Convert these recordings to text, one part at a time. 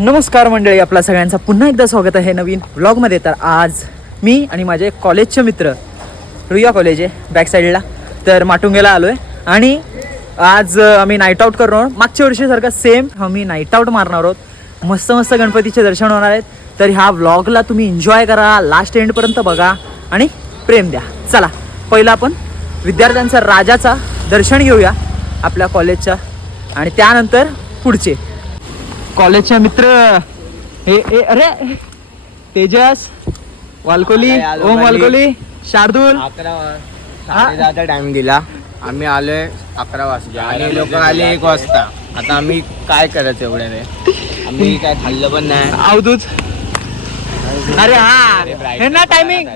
नमस्कार मंडळी, आपला सगळ्यांचा पुन्हा एकदा स्वागत आहे नवीन व्लॉगमध्ये. तर आज मी आणि माझे कॉलेजचे मित्र, रुईया कॉलेज आहे बॅक साईडला, तर माटुंगेला आलो आहे. आणि आज आम्ही नाईट आऊट करणार आहोत. मागच्या वर्षीसारखं सेम आम्ही नाईट आऊट मारणार आहोत. मस्त मस्त गणपतीचे दर्शन होणार आहेत. तर ह्या व्लॉगला तुम्ही एन्जॉय करा, लास्ट एंडपर्यंत बघा आणि प्रेम द्या. चला, पहिला आपण विद्यार्थ्यांचा राजाचा दर्शन घेऊया आपल्या कॉलेजच्या, आणि त्यानंतर पुढचे कॉलेजचे मित्र. हे अरे तेजस वालकोली, ओम वालकोली, शार्दूल. 11:10 टाइम दिला, आम्ही आलोय 11 वाजता आणि लोक आले 1 वाजता. आता आम्ही काय करायचं एवढ्याने? आम्ही काय खाल्लं पण नाही. अवधूत. अरे हा, हे ना टायमिंग.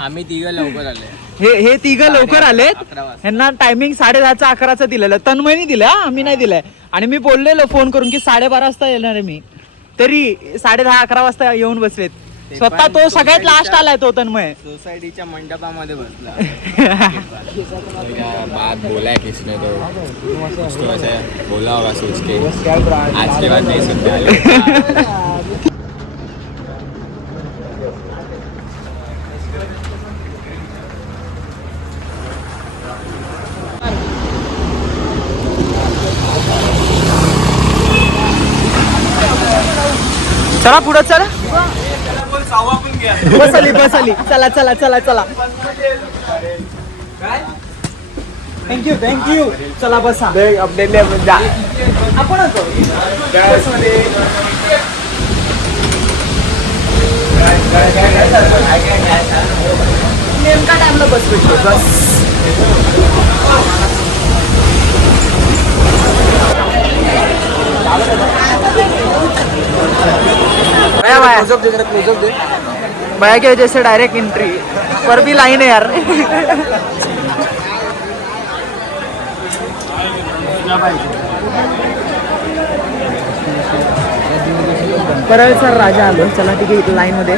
आम्ही तिघं लवकर आले. हे तिघं लवकर आलेत. 11 वाजता. ह्यांना टायमिंग 10:30 11चं दिलेलं. तन्मयनी दिलं, आम्ही नाही दिलंय. आणि मी बोललेलो फोन करून की 12:30 वाजता येणार आहे मी, तरी 10:30 11 वाजता येऊन बसलेत. स्वतः तो सगळ्यात लास्ट आलाय तो तन्मय. सोसायटीच्या मंडपामध्ये बसला. बात बोला है किसने तो उसको वैसे बोला होगा सोच के आज के बाद नहीं सुनते. चला पुढं चला. बस आली. चला चला चला चला. थँक्यू. चला बसा. अपडेट आपण नेमका टाइमला बस भेटतो. बस भैया के वजह से डायरेक्ट एंट्री पर भी लाइन है यार. परळ सर राजा आलो. चला ठीक आहे, लाईन मध्ये.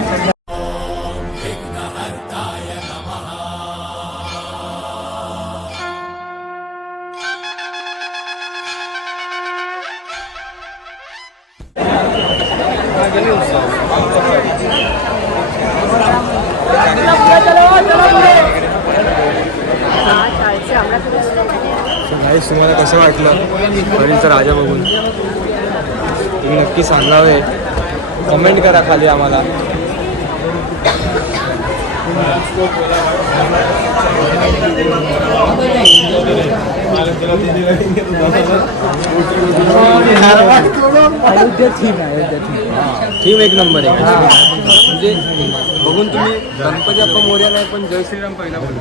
तुम्हाला कसं वाटलं वडीलचा राजा बघून? तुम्ही नक्की सांगावे, कमेंट करा खाली आम्हाला. थीम एक नंबर आहे. म्हणजे बघून तुम्ही गणपती बाप्पा मोरया नाही, पण जय श्रीराम पहिला बोलू.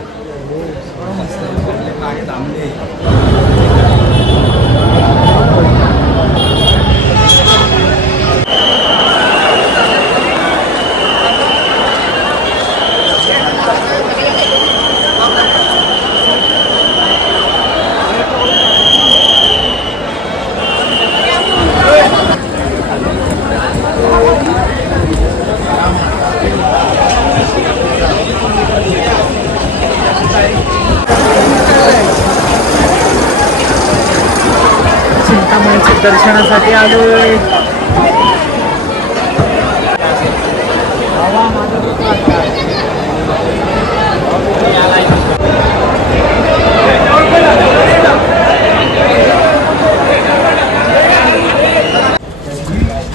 चिंतामणीच्या दर्शनासाठी आलोय.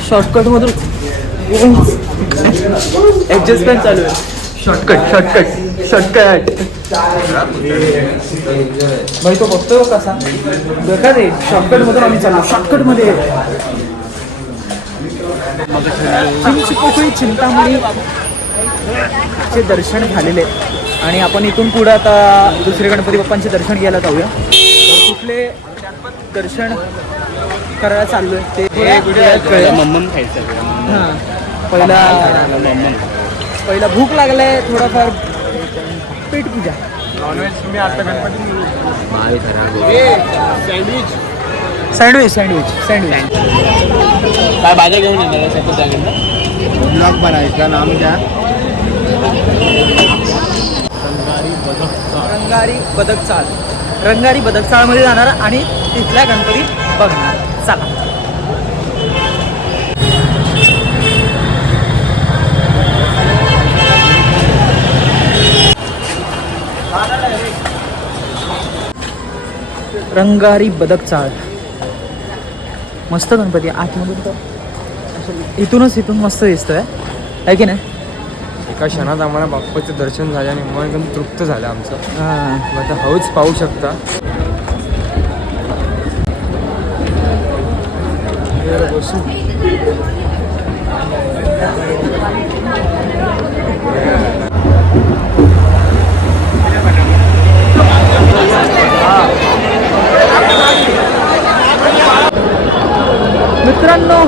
शॉर्टकट मधून ऍडजस्टमेंट चालू आहे. शॉर्टकट भाई तो बघतो कसा बघा रे. शॉर्टकट मधून आम्ही चाललो. शॉर्टकट मध्ये चिंचपोकळी चिंतामणी चे दर्शन झालेले, आणि आपण इथून पुढे आता दुसरे गणपती बाप्पांचे दर्शन घ्यायला जाऊया. कुठले दर्शन करायला चाललोय ते कळेल. हां, पहिला भूक लागलाय, थोडाफार पेट पूजा. नॉनव्हेज तुम्ही आता गणपती सँडविच काय भाज्या घेऊन येणार? ब्लॉग बनायचा नाम क्या? रंगारी बदक चाळमध्ये जाणार आणि तिथल्या गणपती बघणार. चला. रंगारी बदक चाळ. मस्त गणपती आतमधून तर इथून मस्त दिसतोय आहे की नाही. एका क्षणात आम्हाला बाप्पाचं दर्शन झालं आणि मन एकदम तृप्त झालं आमचं. हां मग आता हळूच पाहू शकता. मित्रांनो,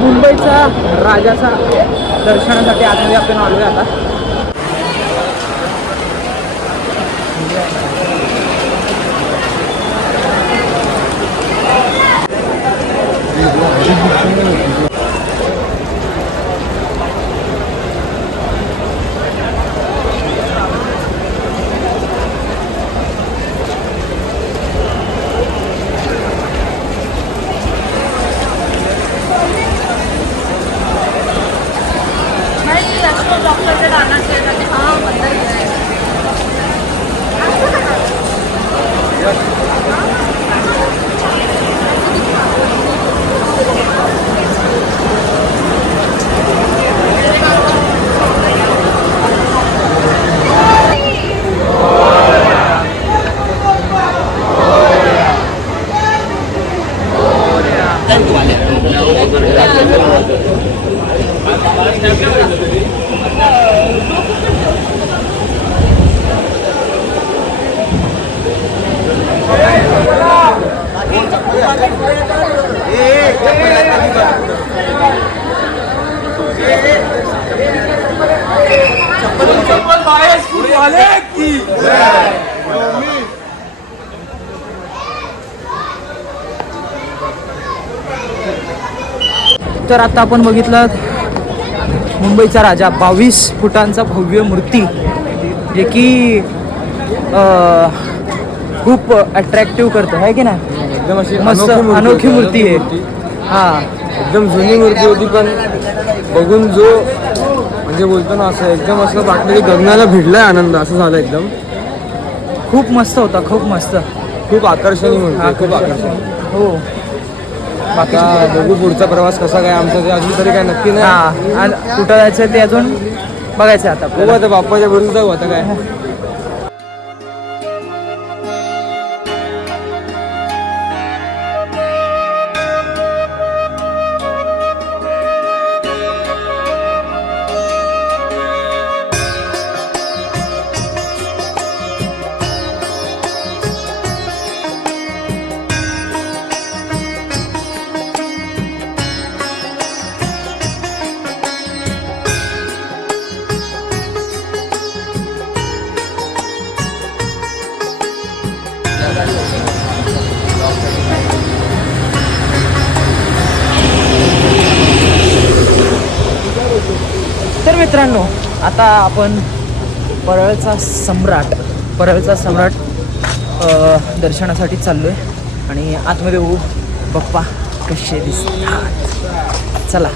मुंबईचा राजाचा दर्शनासाठी आतमध्ये आपण आलोय आता. तर आता आपण बघितलं मुंबईचा राजा 22 फुटांचा भव्य मूर्ती, जे की खूप अट्रॅक्टिव्ह करतं आहे की नाही. एकदम अशी मस्त अनोखी मूर्ती आहे. हां एकदम जुनी मूर्ती होती, पण बघून जो म्हणजे बोलतो ना असं एकदम असं वाटलं की गगनाला भिडलाय आनंद असं झालं. एकदम खूप मस्त होता, खूप मस्त, खूप आकर्षणीय मूर्ती, खूप आकर्षणीय. हो. बाकी आता बघू पुढचा प्रवास कसा काय आमचा, ते अजून तरी काय नक्की नाही. हां आणि कुठं जायचं ते अजून बघायचं आता बघू आपल्याला. आता बाप्पाच्या बरोबर जाऊ आता काय. तर मित्रांनो, आता आपण परळचा सम्राट दर्शनासाठी चाललोय आणि आतमध्ये बघू बाप्पा कसे दिसतात. चला.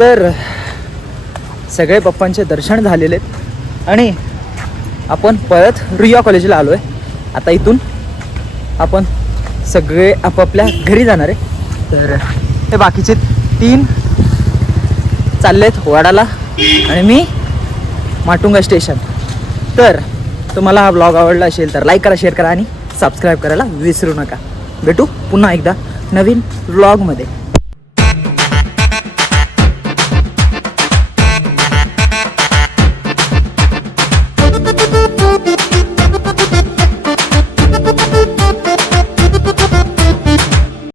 तर सगळे पप्पांचे दर्शन झालेले आहेत आणि आपण परत रुईया कॉलेजला आलो आहे. आता इथून आपण सगळे आपापल्या घरी जाणार आहे. तर हे बाकीचे 3 चाललेत वाडाला आणि मी माटुंगा स्टेशन. तर तुम्हाला हा ब्लॉग आवडला असेल तर लाईक करा, शेअर करा आणि सबस्क्राईब करायला विसरू नका. भेटू पुन्हा एकदा नवीन व्लॉगमध्ये.